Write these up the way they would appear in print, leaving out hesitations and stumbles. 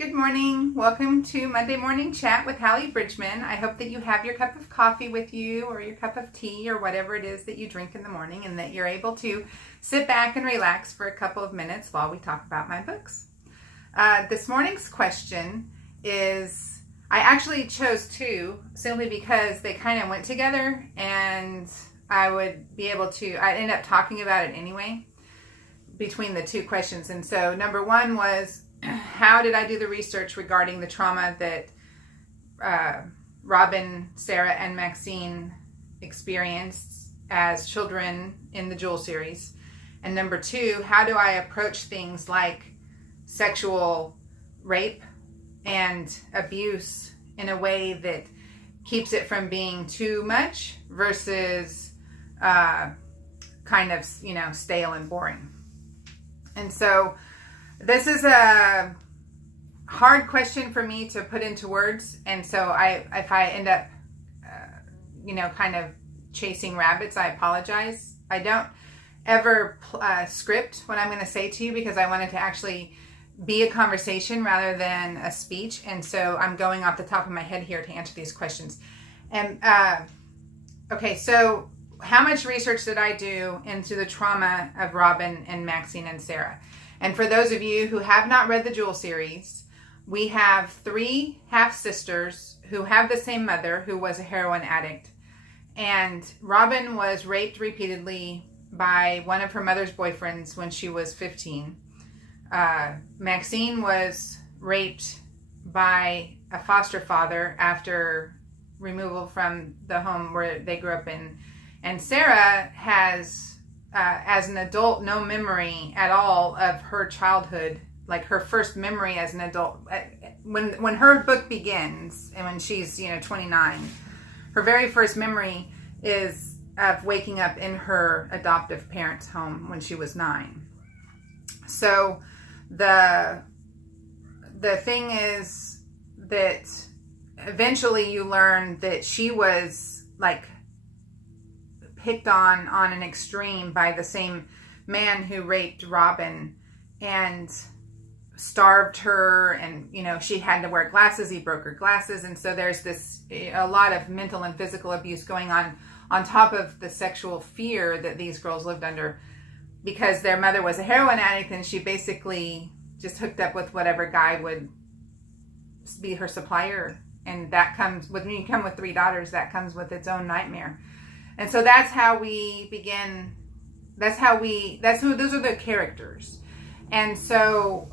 Good morning. Welcome to Monday Morning Chat with Hallie Bridgman. I hope that you have your cup of coffee with you or your cup of tea or whatever it is that you drink in the morning, and that you're able to sit back and relax for a couple of minutes while we talk about my books. This morning's question is, I actually chose two simply because they kind of went together and I end up talking about it anyway between the two questions. And so number one was, how did I do the research regarding the trauma that Robin, Sarah, and Maxine experienced as children in the Jewel series? And number two, how do I approach things like sexual rape and abuse in a way that keeps it from being too much versus kind of, stale and boring? And so this is a hard question for me to put into words, and so if I end up, kind of chasing rabbits, I apologize. I don't ever script what I'm going to say to you because I want it to actually be a conversation rather than a speech, and so I'm going off the top of my head here to answer these questions. And okay, so how much research did I do into the trauma of Robin and Maxine and Sarah? And for those of you who have not read the Jewel series, we have three half-sisters who have the same mother who was a heroin addict. And Robin was raped repeatedly by one of her mother's boyfriends when she was 15. Maxine was raped by a foster father after removal from the home where they grew up in. And Sarah has, as an adult, no memory at all of her childhood. Like her first memory as an adult, when her book begins and when she's 29, her very first memory is of waking up in her adoptive parents' home when she was 9. So the thing is that eventually you learn that she was like picked on an extreme by the same man who raped Robin and starved her, and she had to wear glasses. He broke her glasses, and so there's a lot of mental and physical abuse going on top of the sexual fear that these girls lived under because their mother was a heroin addict, and she basically just hooked up with whatever guy would be her supplier. And that comes when you come with 3 daughters, that comes with its own nightmare. And so that's how we begin. Those are the characters. And so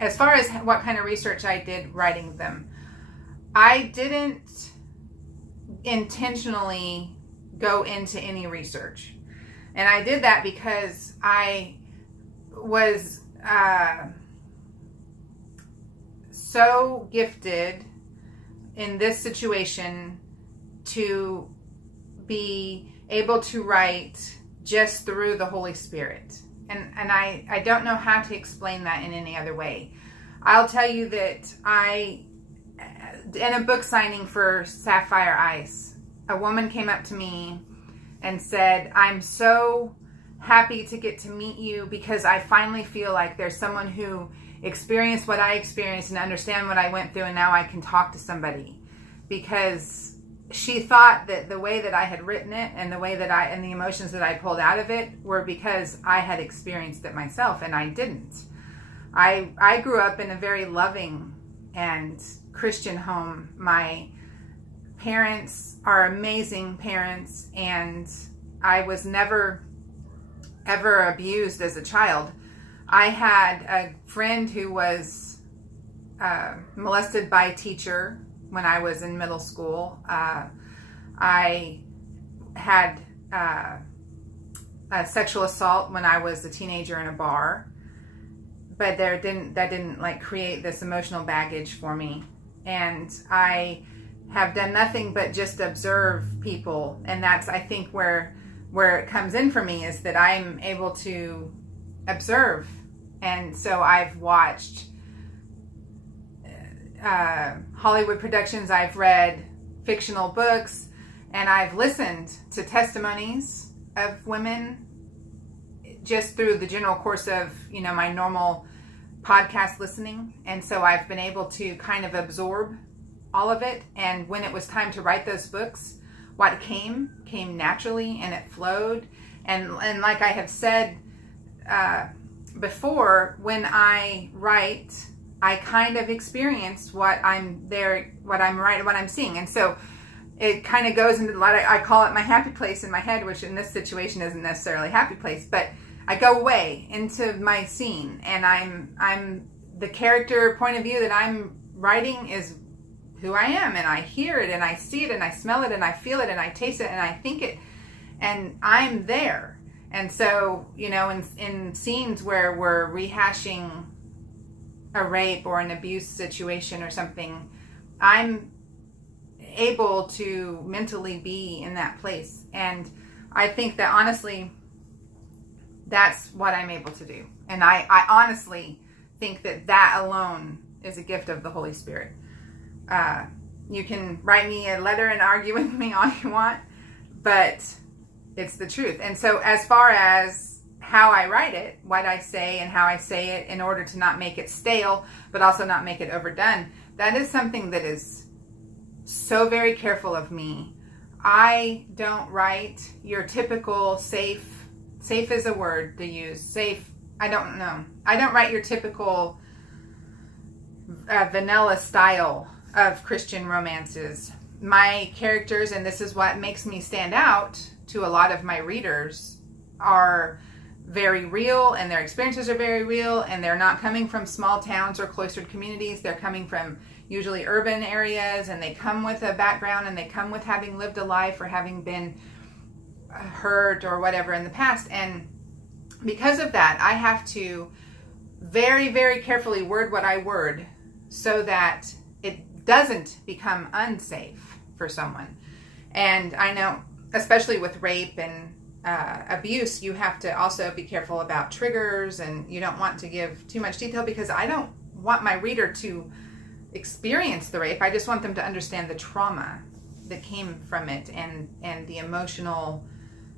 as far as what kind of research I did writing them, I didn't intentionally go into any research. And I did that because I was so gifted in this situation to be able to write just through the Holy Spirit. And I don't know how to explain that in any other way. I'll tell you that in a book signing for Sapphire Ice, a woman came up to me and said, "I'm so happy to get to meet you because I finally feel like there's someone who experienced what I experienced and understand what I went through, and now I can talk to somebody." Because she thought that the way that I had written it and the way that and the emotions that I pulled out of it were because I had experienced it myself, and I didn't. I grew up in a very loving and Christian home. My parents are amazing parents, and I was never ever abused as a child. I had a friend who was molested by a teacher when I was in middle school. I had a sexual assault when I was a teenager in a bar, but that didn't like create this emotional baggage for me. And I have done nothing but just observe people, and that's, I think, where it comes in for me, is that I'm able to observe. And so I've watched Hollywood productions, I've read fictional books, and I've listened to testimonies of women just through the general course of, my normal podcast listening. And so I've been able to kind of absorb all of it. And when it was time to write those books, what came naturally, and it flowed. And like I have said before, when I write, I kind of experience what I'm writing, what I'm seeing. And so it kind of goes into I call it my happy place in my head, which in this situation isn't necessarily a happy place, but I go away into my scene, and I'm the character point of view that I'm writing is who I am, and I hear it, and I see it, and I smell it, and I feel it, and I taste it, and I think it, and I'm there. And so, in scenes where we're rehashing a rape or an abuse situation or something, I'm able to mentally be in that place. And I think that honestly, that's what I'm able to do. And I honestly think that alone is a gift of the Holy Spirit. You can write me a letter and argue with me all you want, but it's the truth. And so as far as how I write it, what I say and how I say it in order to not make it stale, but also not make it overdone, that is something that is so very careful of me. I don't write your typical safe is a word to use, safe, I don't know. I don't write your typical vanilla style of Christian romances. My characters, and this is what makes me stand out to a lot of my readers, are very real, and their experiences are very real, and they're not coming from small towns or cloistered communities. They're coming from usually urban areas, and they come with a background, and they come with having lived a life or having been hurt or whatever in the past. And because of that, I have to very, very carefully word what I word so that it doesn't become unsafe for someone. And I know, especially with rape and abuse, you have to also be careful about triggers, and you don't want to give too much detail, because I don't want my reader to experience the rape. I just want them to understand the trauma that came from it, and the emotional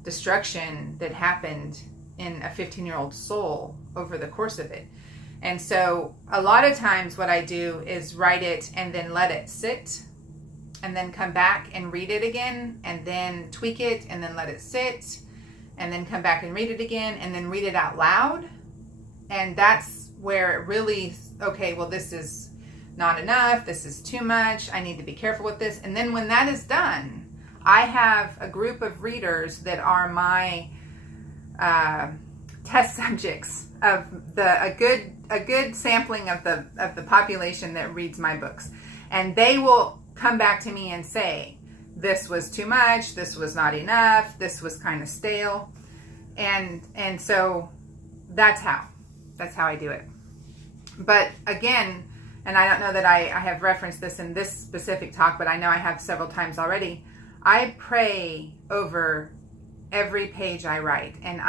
destruction that happened in a 15-year-old soul over the course of it. And so a lot of times what I do is write it and then let it sit, and then come back and read it again, and then tweak it, and then let it sit, and then come back and read it again, and then read it out loud. And that's where it really, okay, well, this is not enough, this is too much, I need to be careful with this. And then when that is done, I have a group of readers that are my test subjects of a good sampling of the population that reads my books. And they will come back to me and say, this was too much, this was not enough, this was kind of stale. And so that's how I do it. But again, and I don't know that I have referenced this in this specific talk, but I know I have several times already, I pray over every page I write. And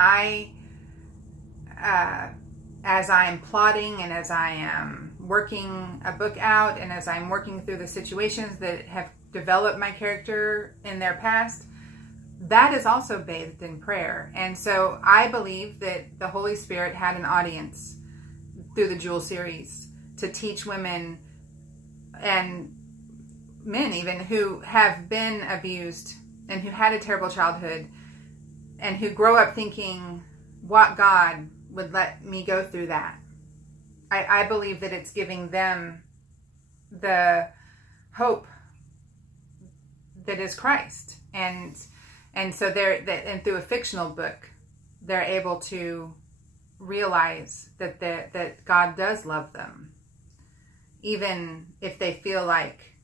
as I'm plotting, and as I am working a book out, and as I'm working through the situations that have developed my character in their past, that is also bathed in prayer. And so I believe that the Holy Spirit had an audience through the Jewel series to teach women and men even who have been abused and who had a terrible childhood and who grow up thinking, what God would let me go through that. I believe that it's giving them the hope that is Christ. And so and through a fictional book, they're able to realize that God does love them, even if they feel like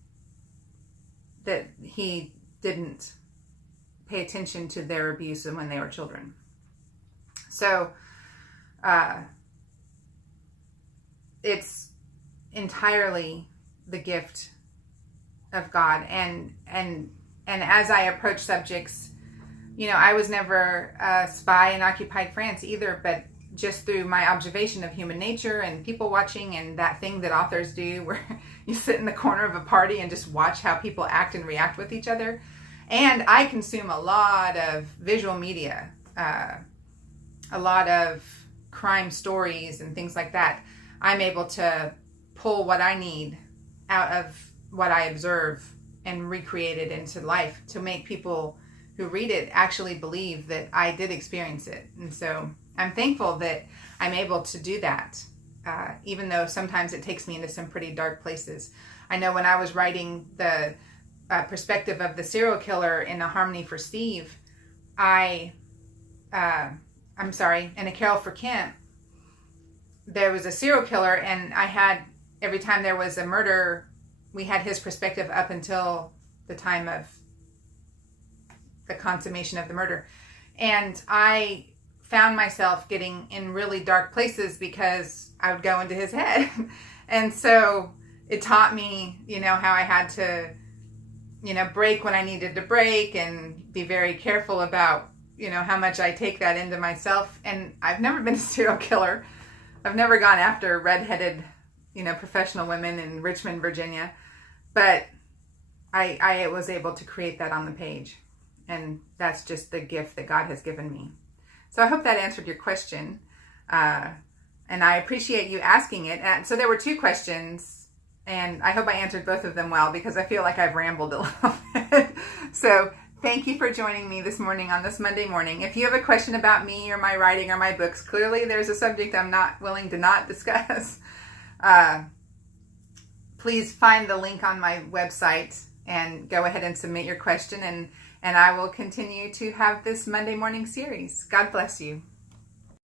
that He didn't pay attention to their abuse when they were children. So it's entirely the gift of God. And as I approach subjects, I was never a spy in occupied France either, but just through my observation of human nature and people watching, and that thing that authors do where you sit in the corner of a party and just watch how people act and react with each other. And I consume a lot of visual media, a lot of crime stories and things like that. I'm able to pull what I need out of what I observe and recreate it into life to make people who read it actually believe that I did experience it. And so I'm thankful that I'm able to do that, even though sometimes it takes me into some pretty dark places. I know when I was writing the perspective of the serial killer in A Harmony for Steve, in A Carol for Kent, there was a serial killer, and I had, every time there was a murder, we had his perspective up until the time of the consummation of the murder. And I found myself getting in really dark places because I would go into his head. And so it taught me, how I had to, break when I needed to break and be very careful about, how much I take that into myself. And I've never been a serial killer. I've never gone after redheaded, professional women in Richmond, Virginia. But I was able to create that on the page. And that's just the gift that God has given me. So I hope that answered your question. And I appreciate you asking it. And so there were 2 questions, and I hope I answered both of them well, because I feel like I've rambled a little bit. So thank you for joining me this morning on this Monday morning. If you have a question about me or my writing or my books, clearly there's a subject I'm not willing to not discuss. Please find the link on my website and go ahead and submit your question, and I will continue to have this Monday morning series. God bless you.